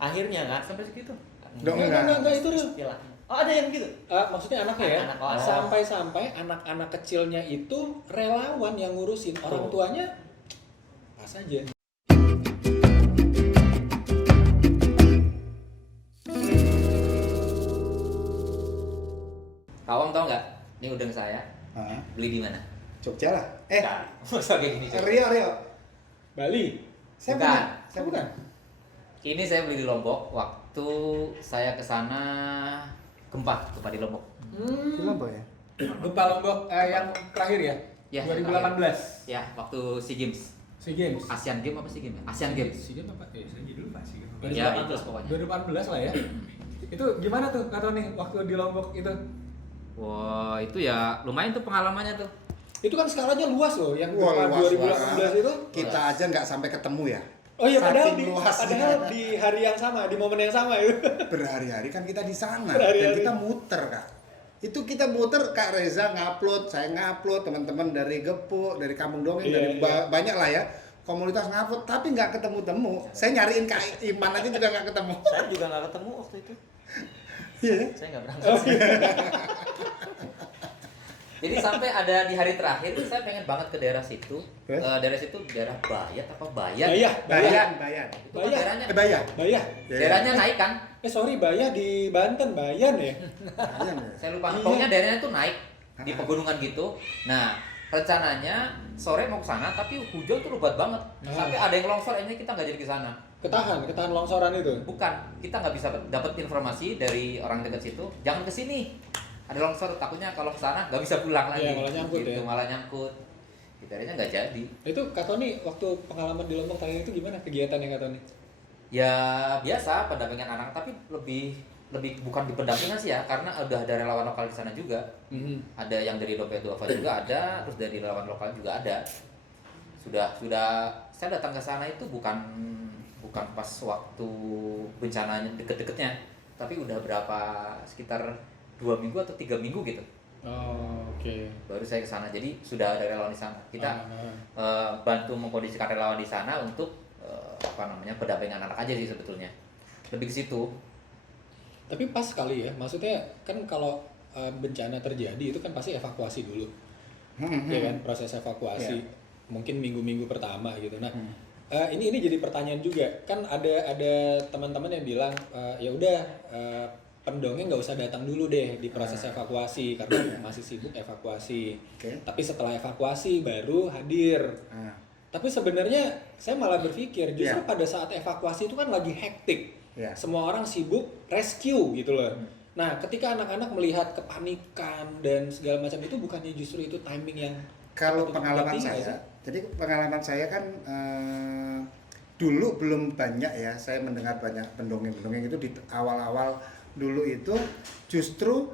Akhirnya nggak sampai segitu. Enggak, itu real. Istilahnya. Oh, ada yang gitu. Maksudnya anaknya ya. Anak-anak, oh. Sampai-sampai anak-anak kecilnya itu relawan yang ngurusin, orang tuanya pas aja. Kawang tau nggak? Ini udang saya. Beli di mana? Jogja lah. Nah, masa kayak gini coba. Rio. Bali. Saya bukan. Ini saya beli di Lombok. Waktu saya ke sana gempa di Lombok. Di Lombok ya? Gempa Lombok yang terakhir ya? Ya, 2018. Ya, waktu SEA Games. SEA Games. Asian Games apa SEA Games? Asian Games. SEA Games apa? Saya jadi lupa SEA Games. Ya, itu pokoknya. 2018 lah ya. Itu gimana tuh Kak Tony waktu di Lombok itu? Wah, itu ya lumayan tuh pengalamannya tuh. Itu kan skalanya luas loh, yang Wah, gempa luas, 2018 itu. Kita aja nggak sampai ketemu ya. Oh iya, padahal Saking di, luasnya. padahal di hari yang sama, di momen yang sama itu. Berhari-hari kan kita di sana Berhari-hari. dan kita muter, Kak. Itu kita muter, Kak Reza ngupload, saya ngupload, teman-teman dari Gepuk, dari Kampung Dongeng, dari banyak lah ya komunitas ngupload, tapi nggak ketemu-temu. Saya nyariin Kak Iman aja juga nggak ketemu. Saya juga nggak ketemu waktu itu. Iya. Saya nggak berangkat. Jadi sampai ada di hari terakhir tuh saya pengen banget ke daerah situ. Daerah situ daerah Bayat apa Bayan? Bayan. Itu kan daerahnya. Bayah. Daerahnya naik kan? Sorry, Bayah di Banten, Bayan ya. Bayan ya? Saya lupa. Iya. Pokoknya daerahnya tuh naik di pegunungan gitu. Nah, rencananya sore mau ke sana tapi hujan tuh lebat banget. Sampai ada yang longsor, ini kita nggak jadi ke sana. Ketahan longsoran itu. Bukan, kita nggak bisa dapat informasi dari orang dekat situ. Jangan ke sini. Ada longsor, takutnya kalau ke sana nggak bisa pulang lagi. Iya, malah nyangkut gitu, ya. malah nyangkut. Kita akhirnya nggak jadi. Itu Kak Tony waktu pengalaman di Lombok terakhir itu gimana kegiatannya Kak Tony? Ya biasa pendampingan anak, tapi lebih bukan di pendampingan sih ya, karena udah ada relawan lokal di sana juga. Ada yang dari Dompet Duafa juga ada, terus dari relawan lokal juga ada. Sudah saya datang ke sana itu bukan pas waktu bencananya deket-deketnya, tapi udah sekitar 2 minggu atau 3 minggu gitu. Oh, oke. Baru saya ke sana, jadi sudah ada relawan di sana. Kita bantu mengkondisikan relawan di sana untuk pendampingan anak aja sih sebetulnya. Lebih ke situ. Tapi pas sekali ya, maksudnya kan kalau bencana terjadi itu kan pasti evakuasi dulu. Ya kan, proses evakuasi. Mungkin minggu-minggu pertama gitu. Nah, ini jadi pertanyaan juga. Kan ada teman-teman yang bilang ya udah pendongeng nggak usah datang dulu deh di proses evakuasi karena masih sibuk evakuasi. Tapi setelah evakuasi baru hadir. Tapi sebenarnya saya malah berpikir justru pada saat evakuasi itu kan lagi hektik. Semua orang sibuk rescue gitu loh. Nah, ketika anak-anak melihat kepanikan dan segala macam itu bukannya justru itu timing yang kalau pengalaman saya, jadi pengalaman saya kan dulu belum banyak ya, saya mendengar banyak pendongeng-pendongeng itu di awal-awal dulu itu justru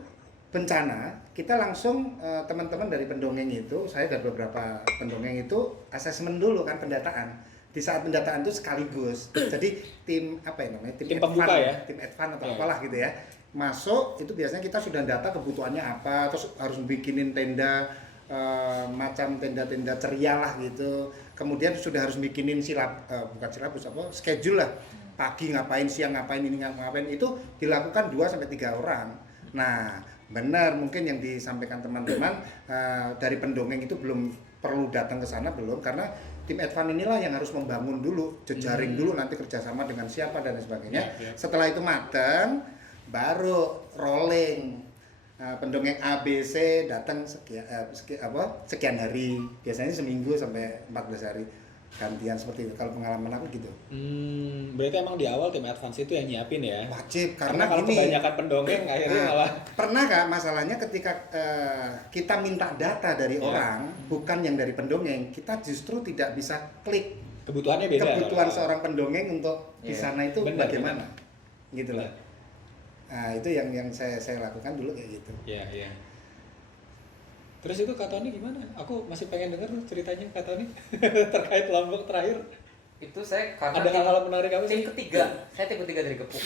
bencana kita langsung teman-teman dari pendongeng itu, saya dan beberapa pendongeng itu asesmen dulu kan, pendataan. Di saat pendataan itu sekaligus jadi tim apa ya namanya, tim pembuka ya, tim advance atau apalah gitu ya, masuk itu biasanya kita sudah data kebutuhannya apa, terus harus bikinin tenda macam tenda-tenda ceria lah gitu, kemudian sudah harus bikinin bukan silabus apa, schedule lah, pagi ngapain, siang ngapain, ini ngapain, itu dilakukan 2-3 orang. Nah benar mungkin yang disampaikan teman-teman dari pendongeng itu belum perlu datang ke sana, belum, karena tim advance inilah yang harus membangun dulu jejaring dulu, nanti kerjasama dengan siapa dan sebagainya. Setelah itu matang baru rolling. Pendongeng ABC datang sekian hari, biasanya seminggu sampai 14 hari gantian seperti itu. Kalau pengalaman aku gitu. Berarti emang di awal tim advance itu yang nyiapin ya? Wajib, karena kalau kebanyakan pendongeng akhirnya malah. Pernah Kak, masalahnya ketika kita minta data dari orang, bukan yang dari pendongeng, kita justru tidak bisa klik kebutuhannya beda. Kebutuhan seorang pendongeng untuk di sana itu bagaimana, gitu lah. Nah itu yang saya lakukan dulu kayak gitu. Iya. Terus itu Kak Tony gimana? Aku masih pengen denger ceritanya Kak Tony terkait Lombok terakhir. Itu saya karena ada hal-hal menarik apa sih? Tim ketiga dari Gepuk.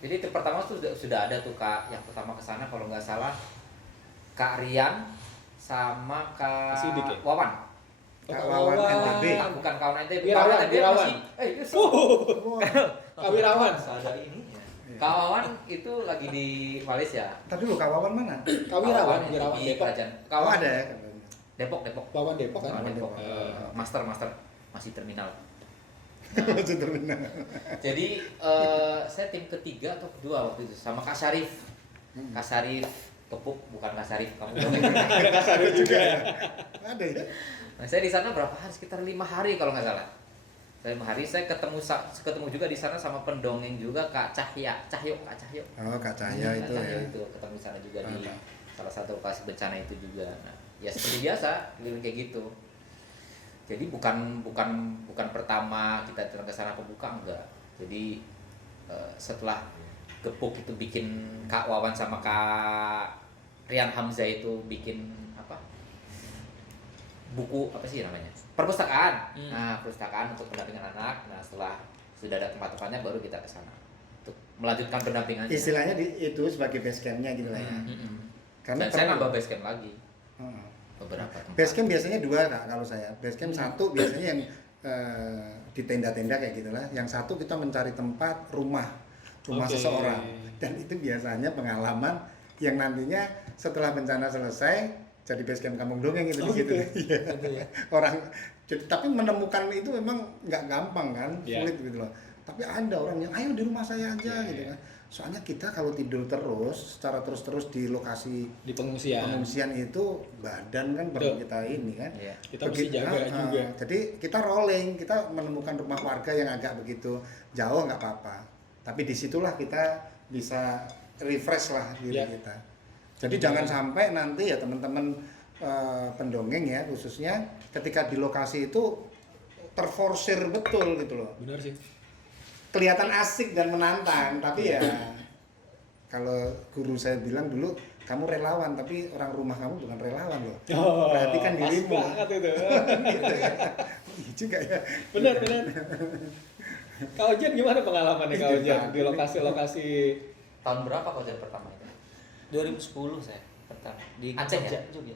Jadi tim pertama tuh sudah ada tuh Kak, yang pertama ke sana kalau nggak salah Kak Rian sama Kak Sidik, ya? Wawan. Kak Wawan NTB. Bukan kawan NTB. Wirawan. Kawan NTB masih Kawirawan. Ada ini. Kawawan itu lagi di Malaysia. Tadi lu Kawawan mana? Kawirawan, Kawawan Wirawan di Depok. kerajaan. Oh ada ya. Depok. Wawan Depok kan? Kawawan Depok. Depok. Master masih terminal. Itu terminal. Jadi saya tim ketiga atau kedua waktu itu sama Kak Syarif. Kak Syarif Kepuk, bukan Kak Syarif kamu. Ada kasar juga ya. Ada ya. Nah, saya di sana berapa hari? Sekitar 5 hari kalau nggak salah. Saya 5 hari saya ketemu juga di sana sama pendongeng juga Kak Cahyo. Oh Kak Cahya itu Cahyo ya. itu ketemu di sana juga di Ada. salah satu lokasi bencana itu juga. Nah, ya seperti biasa, keliling kayak gitu. Jadi bukan pertama kita datang ke sana pembuka, enggak. Jadi setelah Gepuk itu bikin Kak Wawan sama Kak Rian Hamzah itu bikin apa? Buku apa sih namanya? Perpustakaan. Nah, perpustakaan untuk pendampingan anak. Nah, setelah sudah ada tempat-tempatnya baru kita ke sana untuk melanjutkan pendampingannya. Istilahnya itu sebagai base camp-nya gitu lah ya. Karena saya nambah base camp lagi. Beberapa tempat. Base camp biasanya 2 Kak kalau saya. Base camp 1 biasanya yang di tenda-tenda kayak gitulah. Yang 1 kita mencari tempat rumah seseorang. Dan itu biasanya pengalaman yang nantinya setelah bencana selesai jadi base camp kampung dongeng itu di situ. Iya. Orang tapi menemukan itu memang nggak gampang kan, sulit gitu loh. Tapi ada orang yang ayo di rumah saya aja gitu kan. Soalnya kita kalau tidur terus secara terus-terus di lokasi Di pengungsian itu badan kan perlu kita ini kan. Kita mesti jaga juga. Jadi kita rolling, kita menemukan rumah warga yang agak begitu jauh nggak apa-apa. Tapi disitulah kita bisa refresh lah diri kita. Jadi jangan sampai nanti ya teman-teman pendongeng ya khususnya ketika di lokasi itu terforsir betul gitu loh. Benar sih. Kelihatan asik dan menantang, tapi ya kalau guru saya bilang dulu kamu relawan tapi orang rumah kamu bukan relawan loh. Perhatikan dirimu. Pas banget itu. Gitu ya. Iya juga ya. Benar. Kak Ojan gimana pengalamannya Kak Ojan di lokasi-lokasi? Tahun berapa kau jadi pertama itu? 2010 saya pertama di Aceh ya? Jogja.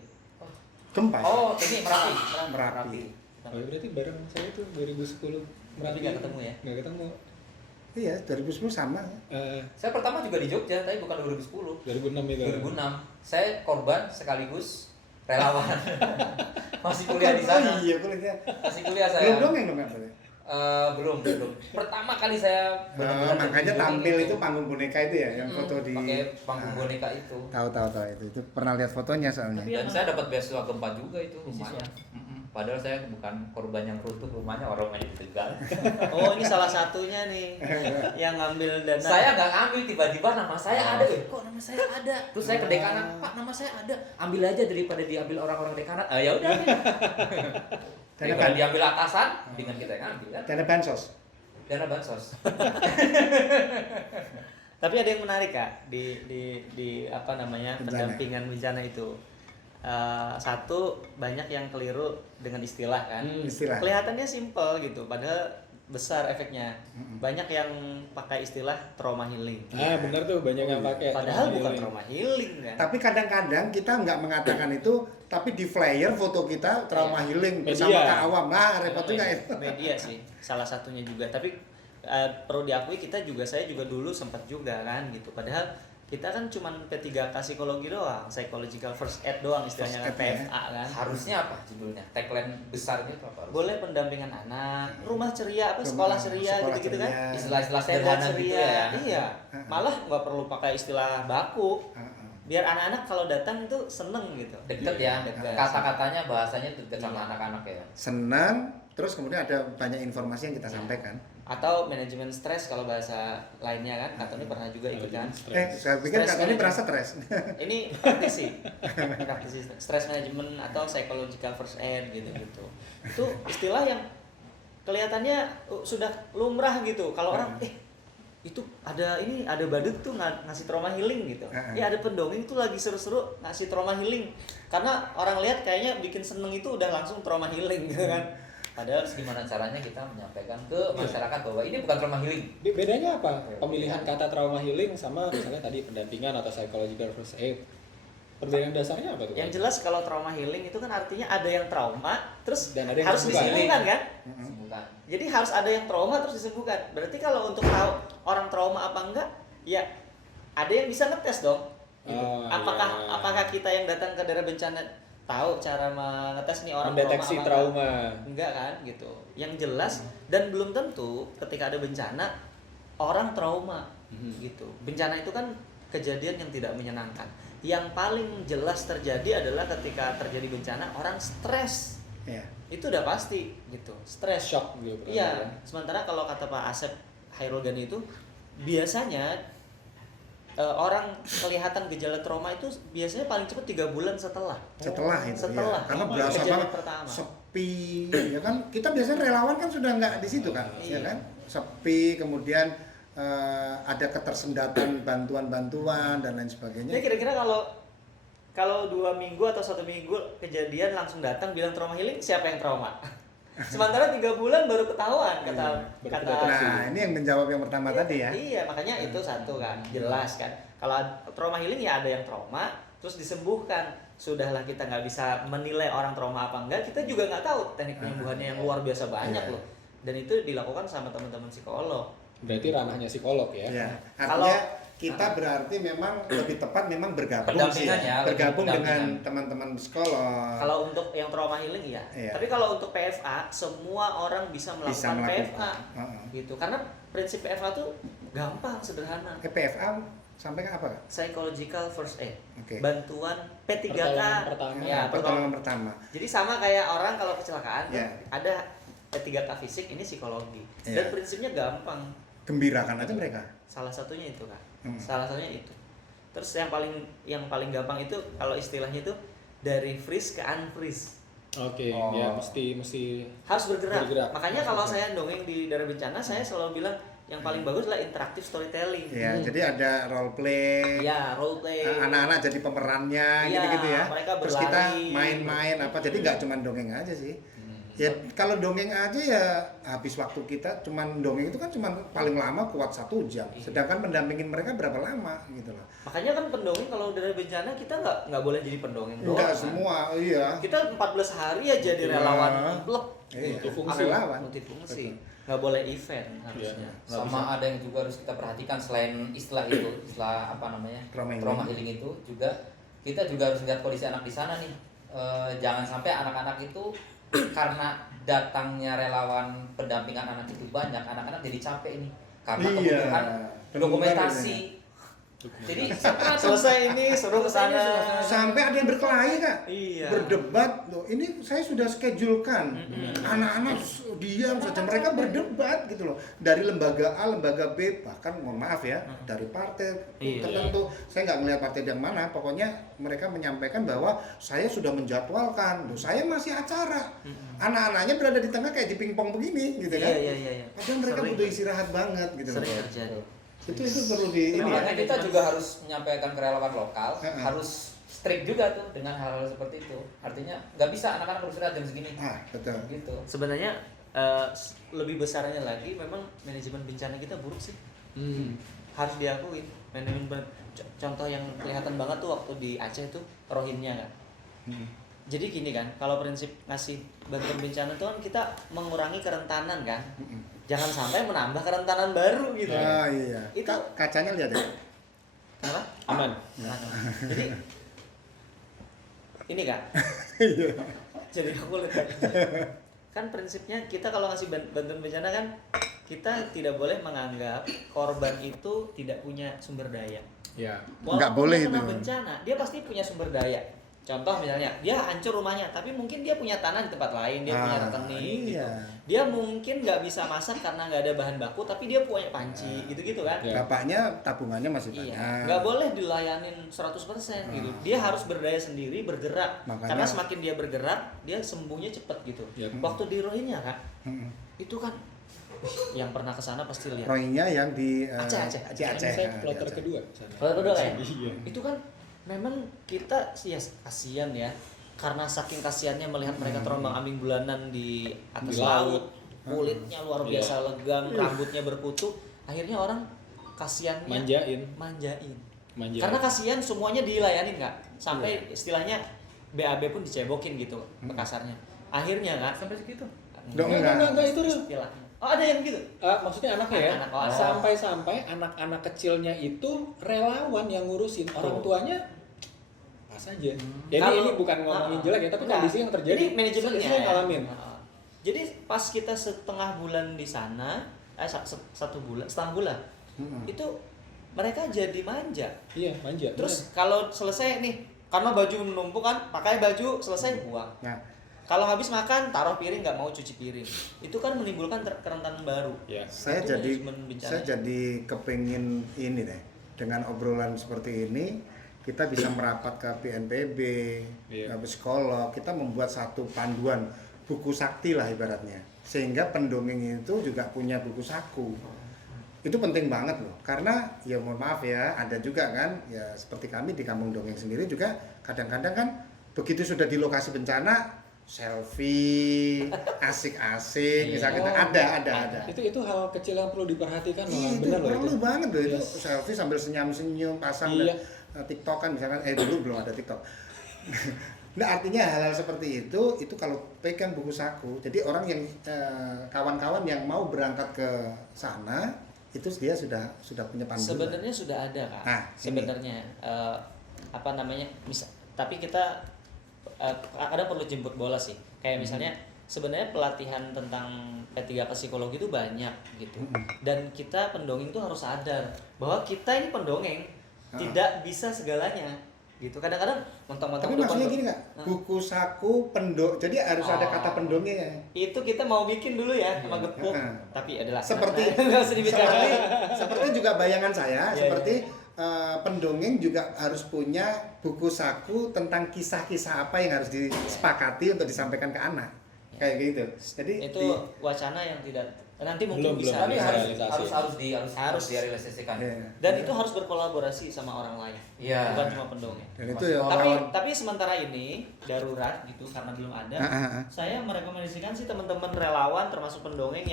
Gempa. Oh, ini Merapi. Merapi. Oh, berarti bareng saya tuh 2010. Tapi nggak ketemu ya? Nggak ketemu. Iya, 2010 sama. Saya pertama juga di Jogja, tapi bukan 2010. 2006 itu. 2006. Saya korban sekaligus relawan. Masih kuliah di sana. Oh iya, kuliah. Masih kuliah saya. Belum dongeng dong Kak? Belum. Pertama kali saya benar-benar makanya jadi tampil dongeng itu panggung boneka itu ya, yang foto di pakai panggung boneka itu. Tahu itu pernah lihat fotonya soalnya. Dan saya dapat beasiswa gempa juga itu rumahnya. Padahal saya bukan korban yang runtuh rumahnya, orang di Tegal. Oh, ini salah satunya nih yang ngambil dana. Saya nggak ngambil, tiba-tiba nama saya ada. Kok nama saya ada? Terus saya ke dekanan, Pak nama saya ada. Ambil aja daripada diambil orang-orang dekanan. Ya udah. Daripada diambil atasan, dengan kita yang ambil kan. Dana bansos. Dana bansos. Tapi ada yang menarik Kak di apa namanya Bencana. pendampingan bencana itu. Satu, banyak yang keliru dengan istilah kan. Istilah. Kelihatannya simple gitu, padahal besar efeknya. Banyak yang pakai istilah trauma healing. Benar tuh banyak yang pakai. Padahal bukan trauma healing kan. Tapi kadang-kadang kita nggak mengatakan itu, tapi di flyer foto kita trauma healing bersama Media. Kak Awam. Nah, repot juga Media- itu. Media sih, salah satunya juga. Tapi perlu diakui saya juga dulu sempat juga kan gitu. Padahal kita kan cuman P3K psikologi doang, psychological first aid doang istilahnya First kan, aid, PFA kan. Harusnya apa judulnya? Tagline besarnya itu apa? Boleh pendampingan anak, rumah ceria, sekolah ceria Sekolah gitu-gitu kan. ceria. Istilah-istilah Tenda sederhana gitu ceria, ya. iya. Malah nggak perlu pakai istilah baku. Biar anak-anak kalau datang itu seneng gitu. Deket ya, Deket. kata-katanya bahasanya deket sama Iya. anak-anak ya. Senang, terus kemudian ada banyak informasi yang kita sampaikan. Atau manajemen stres kalau bahasa lainnya kan. Kak Tony pernah juga ikut kan. Saya pikir Stress Kak Tony management. merasa stres. Ini praktisi stress management atau psychological first aid gitu-gitu. Itu istilah yang kelihatannya sudah lumrah gitu. Kalau orang itu ada badut tuh ngasih trauma healing gitu. Ya ada pendongeng tuh lagi seru-seru ngasih trauma healing. Karena orang lihat kayaknya bikin seneng itu udah langsung trauma healing gitu kan. Padahal Gimana caranya kita menyampaikan ke masyarakat bahwa ini bukan trauma healing. Bedanya apa? Pemilihan kata trauma healing sama misalnya tadi pendampingan atau psychological first aid. Perbedaan dasarnya apa tuh? Yang jelas kalau trauma healing itu kan artinya ada yang trauma terus Dan ada yang harus disembuhkan. disembuhkan kan? Sembuhkan. Jadi harus ada yang trauma terus disembuhkan. Berarti kalau untuk tahu orang trauma apa enggak, ya ada yang bisa ngetes dong. Gitu. Oh, Apakah kita yang datang ke daerah bencana tahu cara mengetes nih orang mendeteksi trauma apa trauma. enggak kan gitu. Yang jelas dan belum tentu ketika ada bencana orang trauma gitu. Bencana itu kan kejadian yang tidak menyenangkan. Yang paling jelas terjadi adalah ketika terjadi bencana orang stres. Iya. Itu udah pasti gitu. Stres. Shock gitu. Iya. Sementara kalau kata Pak Asep Hairul Ghani itu biasanya orang kelihatan gejala trauma itu biasanya paling cepat 3 bulan setelah itu setelah ya. Karena berasa kejadian banget pertama. sepi ya kan, kita biasanya relawan kan sudah nggak di situ kan, ya Iya. kan, sepi, kemudian ada ketersendatan bantuan-bantuan dan lain Jadi sebagainya. kira-kira kalau 2 minggu atau 1 minggu kejadian langsung datang bilang trauma healing, siapa yang trauma? Sementara 3 bulan baru ketahuan kata Nah, ini yang menjawab yang pertama tadi ya. Iya, makanya itu satu kan, jelas kan. Kalau trauma healing ya ada yang trauma terus disembuhkan. Sudahlah, kita nggak bisa menilai orang trauma apa enggak, kita juga nggak tahu teknik penyembuhannya yang luar biasa banyak Iya. loh. Dan itu dilakukan sama teman-teman psikolog. Berarti ranahnya psikolog ya. Ya, Kalau- artinya kita berarti memang lebih tepat memang bergabung sih Pendampingan ya. ya, Bergabung pendampingan. dengan teman-teman psikolog. Kalau untuk yang trauma healing ya. Iya. Tapi kalau untuk PFA semua orang bisa melakukan PFA. Heeh. Gitu. Karena prinsip PFA tuh gampang, sederhana. PFA sampai ke apa, Kak? Psychological first aid. Oke. Bantuan P3K. Pertolongan pertama. Ya, Pertolongan pertama. Jadi sama kayak orang kalau kecelakaan Ya. ada P3K fisik, ini psikologi. Ya. Dan prinsipnya gampang. Gembirakan aja mereka. Salah satunya itu kan. Hmm. Salah satunya itu. Terus yang paling gampang itu kalau istilahnya itu dari freeze ke unfreeze. Oke, Oh. ya mesti Harus bergerak. Bergerak. Makanya kalau saya dongeng di daerah bencana, saya selalu bilang yang paling bagus adalah interaktif storytelling. Ya, jadi ada role play. Ya, role play. Anak-anak jadi pemerannya Iya, gitu-gitu ya. mereka Terus kita berlari. main-main apa. Jadi nggak cuma dongeng aja sih. Ya kalau dongeng aja ya habis waktu kita, cuman dongeng itu kan cuma paling lama kuat 1 jam. Sedangkan mendampingin mereka berapa lama gitu loh. Makanya kan pendongeng kalau daerah bencana kita nggak boleh jadi pendongeng doang. Enggak kan? semua, iya. Kita 14 hari ya jadi Iya. relawan blok. Iya, multifungsi. relawan. Multifungsi. Nggak boleh event harusnya. Nggak Sama bisa. ada yang juga harus kita perhatikan selain istilah itu, istilah apa namanya, Trauma healing itu juga kita juga harus lihat kondisi anak di sana nih. Jangan sampai anak-anak itu karena datangnya relawan pendampingan anak itu banyak, anak-anak jadi capek nih karena Iya. kebutuhan Benar, dokumentasi. Jadi Selesai ini suruh ke sana. Sampai ada yang berkelahi, Kak. Iya. Berdebat loh. Ini saya sudah schedulekan. Anak-anak diam saja, mereka berdebat gitu loh. Dari lembaga A, lembaga B, bahkan mohon maaf ya, dari partai Iya. tertentu. Saya nggak melihat partai yang mana, pokoknya mereka menyampaikan bahwa saya sudah menjadwalkan. Loh, saya masih acara. Anak-anaknya berada di tengah kayak di pingpong begini gitu kan. Iya. Padahal mereka Sering. butuh istirahat banget gitu loh. Sering terjadi. Itu perlu di ini ya. makanya kita juga harus menyampaikan ke relawan lokal, Heeh. harus strict juga tuh dengan hal-hal seperti itu. Artinya nggak bisa anak-anak beristirahat jam segini. Ah, betul. Gitu. Sebenarnya lebih besarnya lagi memang manajemen bencana kita buruk sih. Harus diakui. Contoh yang kelihatan banget tuh waktu di Aceh tuh Rohingya kan. Jadi gini kan, kalau prinsip ngasih bantuan bencana itu kan kita mengurangi kerentanan kan. Jangan sampai menambah kerentanan baru gitu. Ah iya. Itu- Kacanya lihat ya. Apa? aman. Jadi ini Kak. Jadi aku lihat kan prinsipnya kita kalau ngasih bantuan bencana kan kita tidak boleh menganggap korban itu tidak punya sumber daya. Ya. Nggak Walaupun boleh dia kena itu. bencana, dia pasti punya sumber daya. Contoh misalnya, dia hancur rumahnya, tapi mungkin dia punya tanah di tempat lain, dia punya rekening gitu. iya. Dia mungkin nggak bisa masak karena nggak ada bahan baku, tapi dia punya panci, gitu-gitu kan. Ya. Bapaknya tabungannya masih Iya, banyak. nggak boleh dilayanin 100% gitu. Dia harus berdaya sendiri, bergerak. Makanya- Karena semakin dia bergerak, dia sembuhnya cepet gitu. Ya. Waktu di Rohingya Kak, Mm-mm. itu kan yang pernah kesana pasti lihat. Rohingya yang di Aceh. Kan saya kloter Aceh. kedua sana. Kalau kedua kan? Iya. Itu kan memang kita sih ya kasihan ya. Karena saking kasihannya melihat mereka terombang-ambing bulanan di atas Di laut, laut. kulitnya luar Iya. biasa legam, rambutnya berkutu, akhirnya orang kasihannya Manjain. manjain. Manja. Karena kasihan semuanya dilayanin nggak, sampai istilahnya BAB pun dicebokin gitu kasarnya. Akhirnya kan Sampai segitu. Enggak, itu real. istilahnya. Oh ada yang gitu. Maksudnya anaknya ya, Anak-anak, oh. sampai-sampai anak-anak kecilnya itu relawan yang ngurusin, orang tuanya pas aja. Jadi Kalau- ini bukan ngomongin jelek ya, tapi enggak. kondisi yang terjadi. Jadi manajemennya saya ngalamin. Jadi pas kita setengah bulan di sana, satu bulan, setengah bulan, itu mereka jadi manja. Iya, manja. Terus kalau selesai nih, karena baju menumpuk kan, pakai baju selesai buang. Nah, Kalau habis makan, taruh piring, nggak mau cuci piring. Itu kan menimbulkan kerentanan baru. bener. Ya. saya Itu jadi manajemen bencana. saya jadi kepingin ini deh, dengan obrolan seperti ini kita bisa merapat ke BNPB, Iya. ke psikolog, kita membuat satu panduan buku sakti lah ibaratnya, sehingga pendongeng itu juga punya buku saku. Itu penting banget loh, karena ya mohon maaf ya, ada juga kan ya seperti kami di Kampung Dongeng sendiri juga kadang-kadang kan begitu sudah di lokasi bencana selfie asik-asik misalnya kita ada. Itu hal kecil yang perlu diperhatikan loh. Itu Bener loh perlu itu. banget loh itu Yes. selfie sambil senyum-senyum pasang Iya. TikTok kan misalkan dulu belum ada TikTok. Nah artinya hal-hal seperti itu kalau pegang buku saku, jadi orang yang kawan-kawan yang mau berangkat ke sana itu dia sudah punya panduan. Sebenarnya sudah ada kan. Nah, Sebenarnya tapi kita kadang perlu jemput bola sih. Kayak misalnya sebenarnya pelatihan tentang P3K psikologi itu banyak gitu. Dan kita pendongeng itu harus sadar bahwa kita ini pendongeng, tidak bisa segalanya gitu. Kadang-kadang mentang-mentang Tapi udah maksudnya pendongeng. gini nggak, buku saku jadi harus ada kata pendongeng ya. Itu kita mau bikin dulu ya sama gepuk. Heeh. Tapi adalah Seperti nggak usah dibicarain. seperti juga bayangan saya Iya, seperti pendongeng juga harus punya buku saku tentang kisah-kisah apa yang harus disepakati untuk disampaikan ke anak kayak gitu. Jadi Itu wacana yang tidak nanti mungkin Belum, bisa. Tapi bisa harus realisasi. harus direalisasikan. Iya. Dan itu harus berkolaborasi sama orang lain. Iya. Bukan cuma pendongeng. Dan itu ya Tapi sementara ini darurat gitu karena belum ada. Saya merekomendasikan sih teman-teman relawan termasuk pendongeng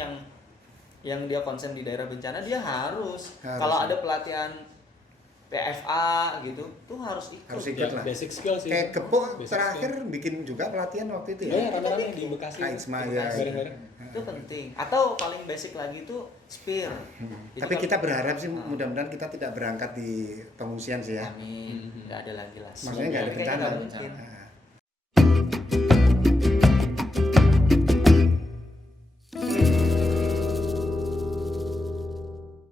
yang dia konsen di daerah bencana, dia harus. Kalau ada pelatihan PFA gitu tuh harus ikut. Harus ikut lah. Basic skill sih. Kayak Gepuk Basic terakhir bikin juga pelatihan waktu itu skill. ya. Ya, rame-rame di Bekasi. Kak Isma, Di ya. Bekasi. Bareng-bareng. Itu penting. Atau paling basic lagi itu spear. Jadi Tapi kalau- kita berharap sih mudah-mudahan kita tidak berangkat di pengungsian sih ya. Amin. Nggak ada lagi lah. Maksudnya nggak ada Kayaknya bencana. nggak mungkin. Nah.